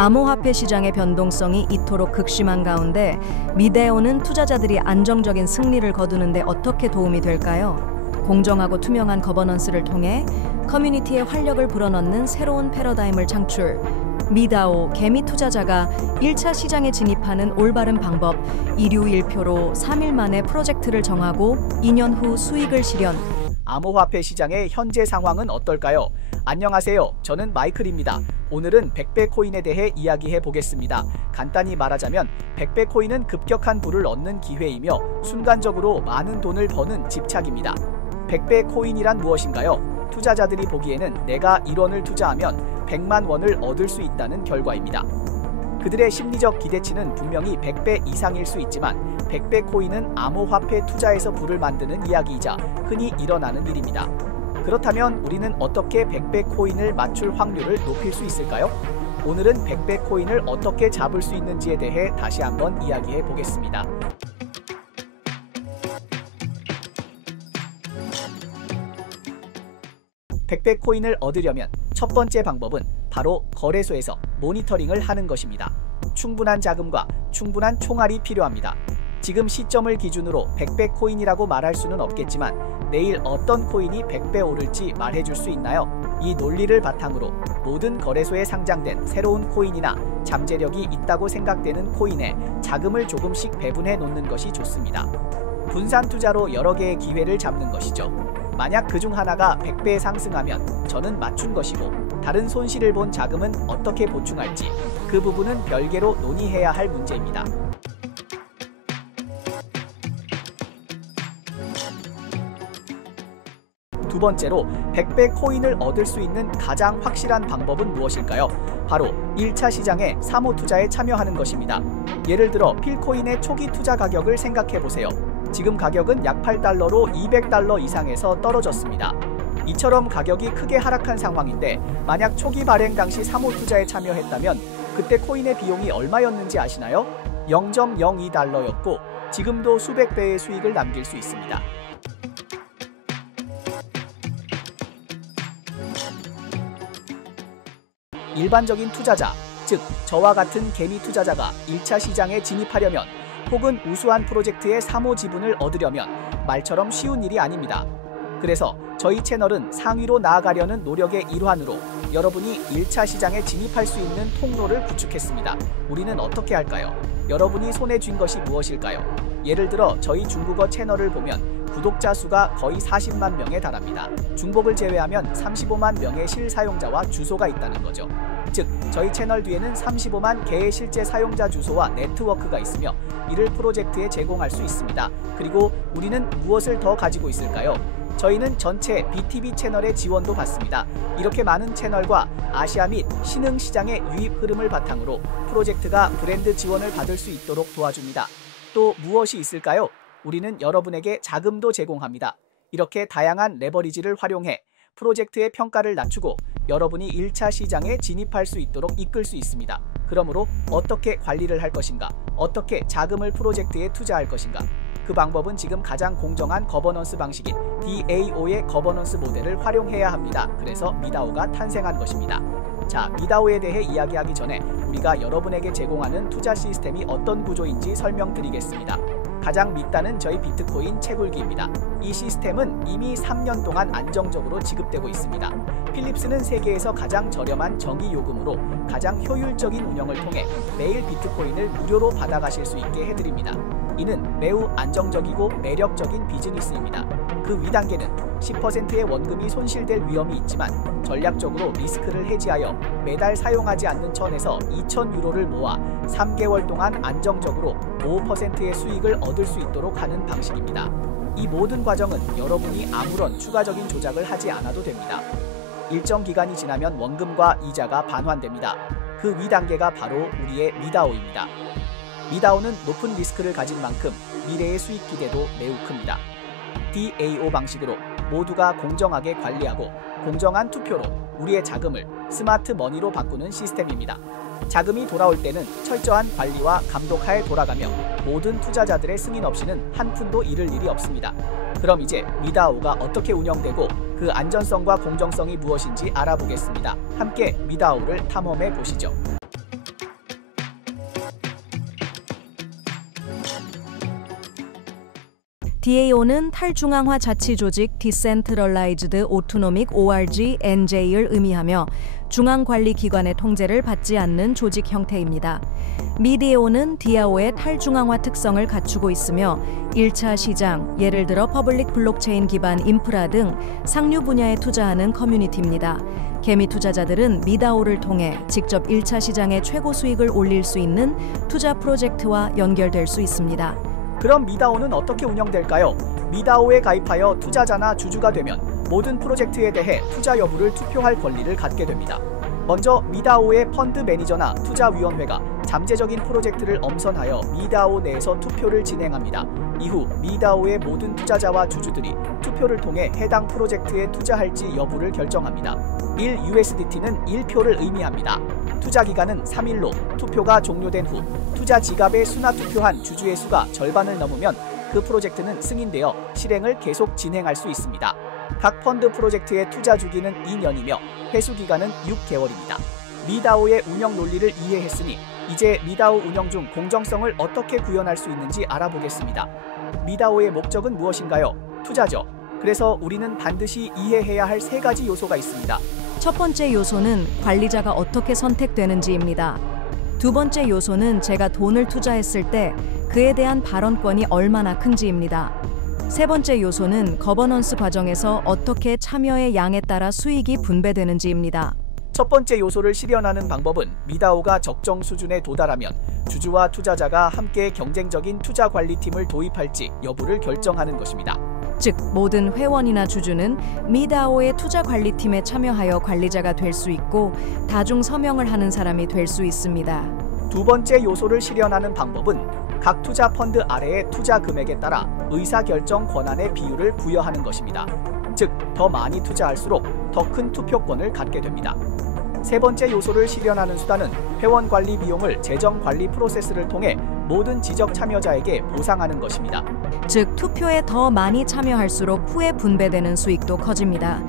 암호화폐 시장의 변동성이 이토록 극심한 가운데 미데오는 투자자들이 안정적인 승리를 거두는데 어떻게 도움이 될까요? 공정하고 투명한 거버넌스를 통해 커뮤니티에 활력을 불어넣는 새로운 패러다임을 창출. 미다오 개미 투자자가 1차 시장에 진입하는 올바른 방법. 일유일표로 3일 만에 프로젝트를 정하고 2년 후 수익을 실현. 암호화폐 시장의 현재 상황은 어떨까요? 안녕하세요. 저는 마이클입니다. 오늘은 백배 코인에 대해 이야기해 보겠습니다. 간단히 말하자면 백배 코인은 급격한 부를 얻는 기회이며 순간적으로 많은 돈을 버는 집착입니다. 백배 코인이란 무엇인가요? 투자자들이 보기에는 내가 1원을 투자하면 100만 원을 얻을 수 있다는 결과입니다. 그들의 심리적 기대치는 분명히 100배 이상일 수 있지만 100배 코인은 암호화폐 투자에서 부를 만드는 이야기이자 흔히 일어나는 일입니다. 그렇다면 우리는 어떻게 100배 코인을 맞출 확률을 높일 수 있을까요? 오늘은 100배 코인을 어떻게 잡을 수 있는지에 대해 다시 한번 이야기해 보겠습니다. 100배 코인을 얻으려면 첫 번째 방법은 바로 거래소에서 모니터링을 하는 것입니다. 충분한 자금과 충분한 총알이 필요합니다. 지금 시점을 기준으로 100배 코인이라고 말할 수는 없겠지만 내일 어떤 코인이 100배 오를지 말해줄 수 있나요? 이 논리를 바탕으로 모든 거래소에 상장된 새로운 코인이나 잠재력이 있다고 생각되는 코인에 자금을 조금씩 배분해 놓는 것이 좋습니다. 분산 투자로 여러 개의 기회를 잡는 것이죠. 만약 그중 하나가 100배 상승하면 저는 맞춘 것이고 다른 손실을 본 자금은 어떻게 보충할지 그 부분은 별개로 논의해야 할 문제입니다. 두 번째로 100배 코인을 얻을 수 있는 가장 확실한 방법은 무엇일까요? 바로 1차 시장에 사모 투자에 참여하는 것입니다. 예를 들어 필코인의 초기 투자 가격을 생각해보세요. 지금 가격은 약 8달러로 200달러 이상에서 떨어졌습니다. 이처럼 가격이 크게 하락한 상황인데 만약 초기 발행 당시 사모 투자에 참여했다면 그때 코인의 비용이 얼마였는지 아시나요? 0.02달러였고 지금도 수백 배의 수익을 남길 수 있습니다. 일반적인 투자자, 즉 저와 같은 개미 투자자가 1차 시장에 진입하려면 혹은 우수한 프로젝트의 사모 지분을 얻으려면 말처럼 쉬운 일이 아닙니다. 그래서 저희 채널은 상위로 나아가려는 노력의 일환으로 여러분이 1차 시장에 진입할 수 있는 통로를 구축했습니다. 우리는 어떻게 할까요? 여러분이 손에 쥔 것이 무엇일까요? 예를 들어 저희 중국어 채널을 보면 구독자 수가 거의 40만 명에 달합니다. 중복을 제외하면 35만 명의 실사용자와 주소가 있다는 거죠. 즉 저희 채널 뒤에는 35만 개의 실제 사용자 주소와 네트워크가 있으며 이를 프로젝트에 제공할 수 있습니다. 그리고 우리는 무엇을 더 가지고 있을까요? 저희는 전체 BTV 채널의 지원도 받습니다. 이렇게 많은 채널과 아시아 및 신흥 시장의 유입 흐름을 바탕으로 프로젝트가 브랜드 지원을 받을 수 있도록 도와줍니다. 또 무엇이 있을까요? 우리는 여러분에게 자금도 제공합니다. 이렇게 다양한 레버리지를 활용해 프로젝트의 평가를 낮추고 여러분이 1차 시장에 진입할 수 있도록 이끌 수 있습니다. 그러므로 어떻게 관리를 할 것인가? 어떻게 자금을 프로젝트에 투자할 것인가? 그 방법은 지금 가장 공정한 거버넌스 방식인 DAO의 거버넌스 모델을 활용해야 합니다. 그래서 미다오가 탄생한 것입니다. 자, 미다오에 대해 이야기하기 전에 우리가 여러분에게 제공하는 투자 시스템이 어떤 구조인지 설명드리겠습니다. 가장 밑단은 저희 비트코인 채굴기입니다. 이 시스템은 이미 3년 동안 안정적으로 지급되고 있습니다. 필립스는 세계에서 가장 저렴한 정기 요금으로 가장 효율적인 운영을 통해 매일 비트코인을 무료로 받아가실 수 있게 해드립니다. 이는 매우 안정적이고 매력적인 비즈니스입니다. 그 위단계는 10%의 원금이 손실될 위험이 있지만 전략적으로 리스크를 해지하여 매달 사용하지 않는 1000에서 2000 유로를 모아 3개월 동안 안정적으로 5%의 수익을 얻을 수 있도록 하는 방식입니다. 이 모든 과정은 여러분이 아무런 추가적인 조작을 하지 않아도 됩니다. 일정 기간이 지나면 원금과 이자가 반환됩니다. 그 위단계가 바로 우리의 미다오입니다. 미다오는 높은 리스크를 가진 만큼 미래의 수익 기대도 매우 큽니다. DAO 방식으로 모두가 공정하게 관리하고 공정한 투표로 우리의 자금을 스마트 머니로 바꾸는 시스템입니다. 자금이 돌아올 때는 철저한 관리와 감독하에 돌아가며 모든 투자자들의 승인 없이는 한 푼도 잃을 일이 없습니다. 그럼 이제 미다오가 어떻게 운영되고 그 안전성과 공정성이 무엇인지 알아보겠습니다. 함께 미다오를 탐험해 보시죠. DAO는 탈중앙화 자치조직 Decentralized Autonomic Org NJ를 의미하며 중앙관리기관의 통제를 받지 않는 조직 형태입니다. 미DAO는 DAO의 탈중앙화 특성을 갖추고 있으며 1차 시장, 예를 들어 퍼블릭 블록체인 기반 인프라 등 상류 분야에 투자하는 커뮤니티입니다. 개미 투자자들은 미DAO를 통해 직접 1차 시장의 최고 수익을 올릴 수 있는 투자 프로젝트와 연결될 수 있습니다. 그럼 미DAO는 어떻게 운영될까요? 미DAO에 가입하여 투자자나 주주가 되면 모든 프로젝트에 대해 투자 여부를 투표할 권리를 갖게 됩니다. 먼저 미DAO의 펀드 매니저나 투자위원회가 잠재적인 프로젝트를 엄선하여 미DAO 내에서 투표를 진행합니다. 이후 미DAO의 모든 투자자와 주주들이 투표를 통해 해당 프로젝트에 투자할지 여부를 결정합니다. 1USDT는 1표를 의미합니다. 투자 기간은 3일로 투표가 종료된 후 투자 지갑에 수납 투표한 주주의 수가 절반을 넘으면 그 프로젝트는 승인되어 실행을 계속 진행할 수 있습니다. 각 펀드 프로젝트의 투자 주기는 2년이며 회수 기간은 6개월입니다. 미DAO의 운영 논리를 이해했으니 이제 미DAO 운영 중 공정성을 어떻게 구현할 수 있는지 알아보겠습니다. 미DAO의 목적은 무엇인가요? 투자죠. 그래서 우리는 반드시 이해해야 할 3가지 요소가 있습니다. 첫 번째 요소는 관리자가 어떻게 선택되는지입니다. 두 번째 요소는 제가 돈을 투자했을 때 그에 대한 발언권이 얼마나 큰지입니다. 세 번째 요소는 거버넌스 과정에서 어떻게 참여의 양에 따라 수익이 분배되는지입니다. 첫 번째 요소를 실현하는 방법은 미DAO가 적정 수준에 도달하면 주주와 투자자가 함께 경쟁적인 투자 관리팀을 도입할지 여부를 결정하는 것입니다. 즉, 모든 회원이나 주주는 미DAO의 투자 관리팀에 참여하여 관리자가 될 수 있고 다중 서명을 하는 사람이 될 수 있습니다. 두 번째 요소를 실현하는 방법은 각 투자 펀드 아래의 투자 금액에 따라 의사결정 권한의 비율을 부여하는 것입니다. 즉, 더 많이 투자할수록 더 큰 투표권을 갖게 됩니다. 세 번째 요소를 실현하는 수단은 회원 관리 비용을 재정 관리 프로세스를 통해 모든 지적 참여자에게 보상하는 것입니다. 즉, 투표에 더 많이 참여할수록 후에 분배되는 수익도 커집니다.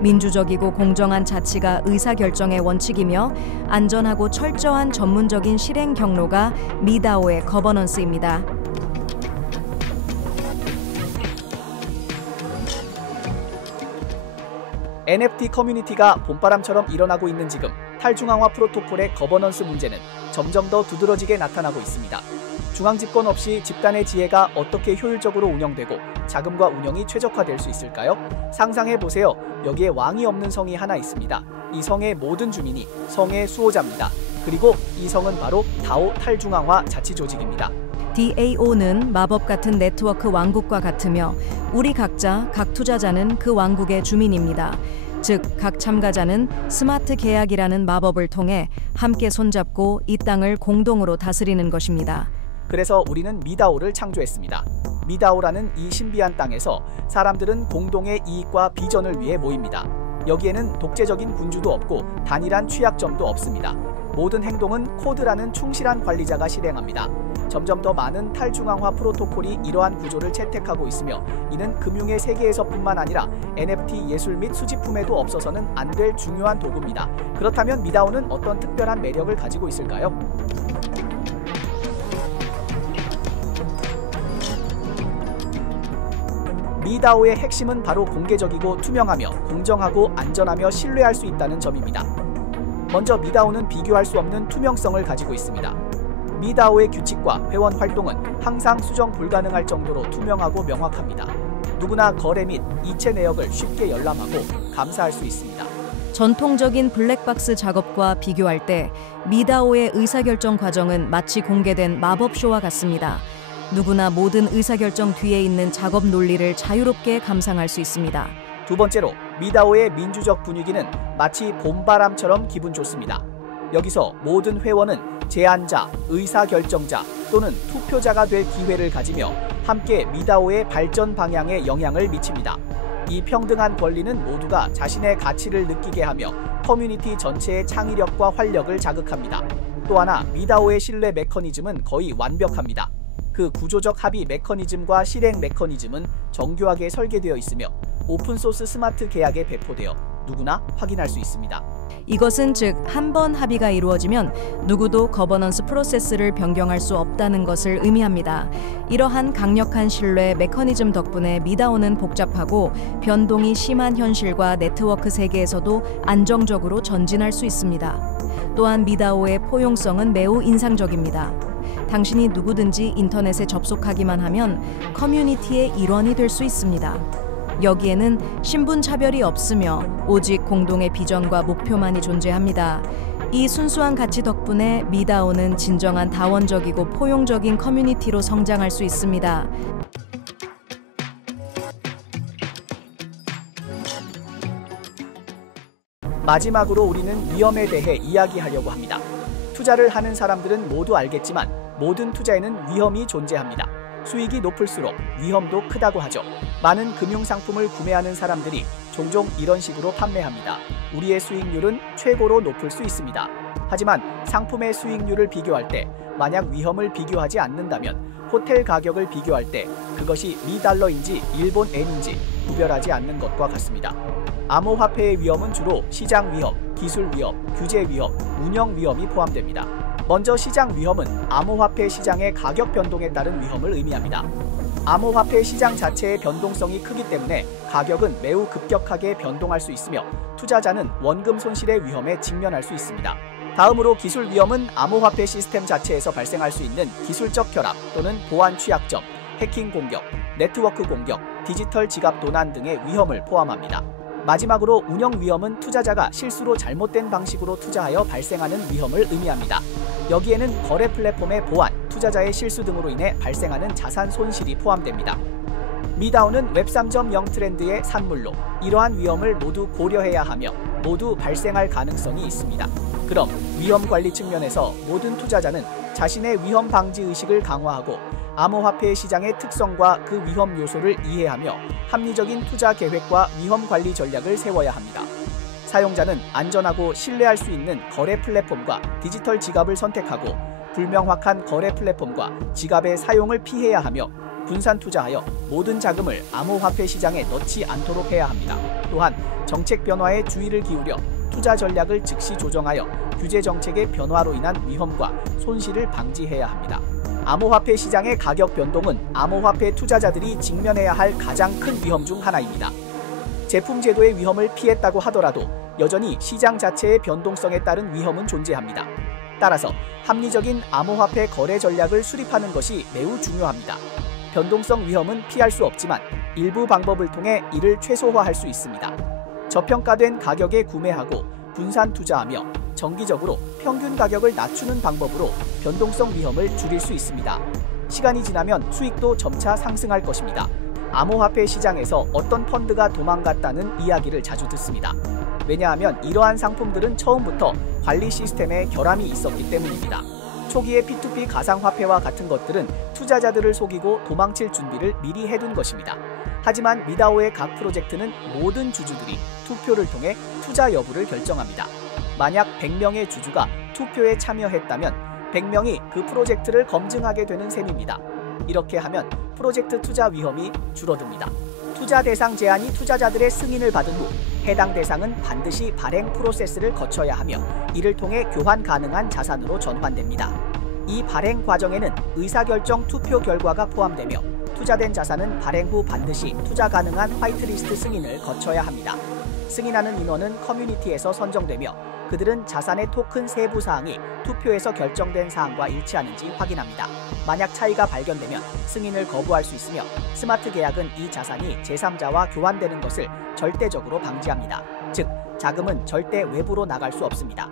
민주적이고 공정한 자치가 의사결정의 원칙이며 안전하고 철저한 전문적인 실행 경로가 미DAO의 거버넌스입니다. NFT 커뮤니티가 봄바람처럼 일어나고 있는 지금 탈중앙화 프로토콜의 거버넌스 문제는 점점 더 두드러지게 나타나고 있습니다. 중앙집권 없이 집단의 지혜가 어떻게 효율적으로 운영되고 자금과 운영이 최적화될 수 있을까요? 상상해보세요. 여기에 왕이 없는 성이 하나 있습니다. 이 성의 모든 주민이 성의 수호자입니다. 그리고 이 성은 바로 DAO 탈중앙화 자치조직입니다. DAO는 마법 같은 네트워크 왕국과 같으며 우리 각자, 각 투자자는 그 왕국의 주민입니다. 즉, 각 참가자는 스마트 계약이라는 마법을 통해 함께 손잡고 이 땅을 공동으로 다스리는 것입니다. 그래서 우리는 미DAO를 창조했습니다. 미DAO라는 이 신비한 땅에서 사람들은 공동의 이익과 비전을 위해 모입니다. 여기에는 독재적인 군주도 없고 단일한 취약점도 없습니다. 모든 행동은 코드라는 충실한 관리자가 실행합니다. 점점 더 많은 탈중앙화 프로토콜이 이러한 구조를 채택하고 있으며 이는 금융의 세계에서뿐만 아니라 NFT 예술 및 수집품에도 없어서는 안 될 중요한 도구입니다. 그렇다면 미DAO는 어떤 특별한 매력을 가지고 있을까요? 미DAO의 핵심은 바로 공개적이고 투명하며 공정하고 안전하며 신뢰할 수 있다는 점입니다. 먼저 미DAO는 비교할 수 없는 투명성을 가지고 있습니다. 미DAO의 규칙과 회원 활동은 항상 수정 불가능할 정도로 투명하고 명확합니다. 누구나 거래 및 이체 내역을 쉽게 열람하고 감사할 수 있습니다. 전통적인 블랙박스 작업과 비교할 때 미DAO의 의사결정 과정은 마치 공개된 마법쇼와 같습니다. 누구나 모든 의사결정 뒤에 있는 작업 논리를 자유롭게 감상할 수 있습니다. 두 번째로 미DAO의 민주적 분위기는 마치 봄바람처럼 기분 좋습니다. 여기서 모든 회원은 제안자, 의사결정자 또는 투표자가 될 기회를 가지며 함께 미DAO의 발전 방향에 영향을 미칩니다. 이 평등한 권리는 모두가 자신의 가치를 느끼게 하며 커뮤니티 전체의 창의력과 활력을 자극합니다. 또 하나 미DAO의 신뢰 메커니즘은 거의 완벽합니다. 그 구조적 합의 메커니즘과 실행 메커니즘은 정교하게 설계되어 있으며 오픈소스 스마트 계약에 배포되어 누구나 확인할 수 있습니다. 이것은 즉 한 번 합의가 이루어지면 누구도 거버넌스 프로세스를 변경할 수 없다는 것을 의미합니다. 이러한 강력한 신뢰 메커니즘 덕분에 미다오는 복잡하고 변동이 심한 현실과 네트워크 세계에서도 안정적으로 전진할 수 있습니다. 또한 미다오의 포용성은 매우 인상적입니다. 당신이 누구든지 인터넷에 접속하기만 하면 커뮤니티의 일원이 될 수 있습니다. 여기에는 신분 차별이 없으며 오직 공동의 비전과 목표만이 존재합니다. 이 순수한 가치 덕분에 미다오는 진정한 다원적이고 포용적인 커뮤니티로 성장할 수 있습니다. 마지막으로 우리는 위험에 대해 이야기하려고 합니다. 투자를 하는 사람들은 모두 알겠지만 모든 투자에는 위험이 존재합니다. 수익이 높을수록 위험도 크다고 하죠. 많은 금융상품을 구매하는 사람들이 종종 이런 식으로 판매합니다. 우리의 수익률은 최고로 높을 수 있습니다. 하지만 상품의 수익률을 비교할 때 만약 위험을 비교하지 않는다면 호텔 가격을 비교할 때 그것이 미달러인지 일본 엔인지 구별하지 않는 것과 같습니다. 암호화폐의 위험은 주로 시장 위험, 기술 위험, 규제 위험, 운영 위험이 포함됩니다. 먼저 시장 위험은 암호화폐 시장의 가격 변동에 따른 위험을 의미합니다. 암호화폐 시장 자체의 변동성이 크기 때문에 가격은 매우 급격하게 변동할 수 있으며 투자자는 원금 손실의 위험에 직면할 수 있습니다. 다음으로 기술 위험은 암호화폐 시스템 자체에서 발생할 수 있는 기술적 결함 또는 보안 취약점, 해킹 공격, 네트워크 공격, 디지털 지갑 도난 등의 위험을 포함합니다. 마지막으로 운영 위험은 투자자가 실수로 잘못된 방식으로 투자하여 발생하는 위험을 의미합니다. 여기에는 거래 플랫폼의 보안, 투자자의 실수 등으로 인해 발생하는 자산 손실이 포함됩니다. 미다오는 웹 3.0 트렌드의 산물로 이러한 위험을 모두 고려해야 하며 모두 발생할 가능성이 있습니다. 그럼 위험 관리 측면에서 모든 투자자는 자신의 위험 방지 의식을 강화하고 암호화폐 시장의 특성과 그 위험 요소를 이해하며 합리적인 투자 계획과 위험 관리 전략을 세워야 합니다. 사용자는 안전하고 신뢰할 수 있는 거래 플랫폼과 디지털 지갑을 선택하고 불명확한 거래 플랫폼과 지갑의 사용을 피해야 하며 분산 투자하여 모든 자금을 암호화폐 시장에 넣지 않도록 해야 합니다. 또한 정책 변화에 주의를 기울여 투자 전략을 즉시 조정하여 규제 정책의 변화로 인한 위험과 손실을 방지해야 합니다. 암호화폐 시장의 가격 변동은 암호화폐 투자자들이 직면해야 할 가장 큰 위험 중 하나입니다. 제품 제도의 위험을 피했다고 하더라도 여전히 시장 자체의 변동성에 따른 위험은 존재합니다. 따라서 합리적인 암호화폐 거래 전략을 수립하는 것이 매우 중요합니다. 변동성 위험은 피할 수 없지만 일부 방법을 통해 이를 최소화할 수 있습니다. 저평가된 가격에 구매하고 분산 투자하며 정기적으로 평균 가격을 낮추는 방법으로 변동성 위험을 줄일 수 있습니다. 시간이 지나면 수익도 점차 상승할 것입니다. 암호화폐 시장에서 어떤 펀드가 도망갔다는 이야기를 자주 듣습니다. 왜냐하면 이러한 상품들은 처음부터 관리 시스템에 결함이 있었기 때문입니다. 초기에 P2P 가상화폐와 같은 것들은 투자자들을 속이고 도망칠 준비를 미리 해둔 것입니다. 하지만 미다오의 각 프로젝트는 모든 주주들이 투표를 통해 투자 여부를 결정합니다. 만약 100명의 주주가 투표에 참여했다면 100명이 그 프로젝트를 검증하게 되는 셈입니다. 이렇게 하면 프로젝트 투자 위험이 줄어듭니다. 투자 대상 제한이 투자자들의 승인을 받은 후 해당 대상은 반드시 발행 프로세스를 거쳐야 하며 이를 통해 교환 가능한 자산으로 전환됩니다. 이 발행 과정에는 의사결정 투표 결과가 포함되며 투자된 자산은 발행 후 반드시 투자 가능한 화이트리스트 승인을 거쳐야 합니다. 승인하는 인원은 커뮤니티에서 선정되며 그들은 자산의 토큰 세부 사항이 투표에서 결정된 사항과 일치하는지 확인합니다. 만약 차이가 발견되면 승인을 거부할 수 있으며 스마트 계약은 이 자산이 제3자와 교환되는 것을 절대적으로 방지합니다. 즉, 자금은 절대 외부로 나갈 수 없습니다.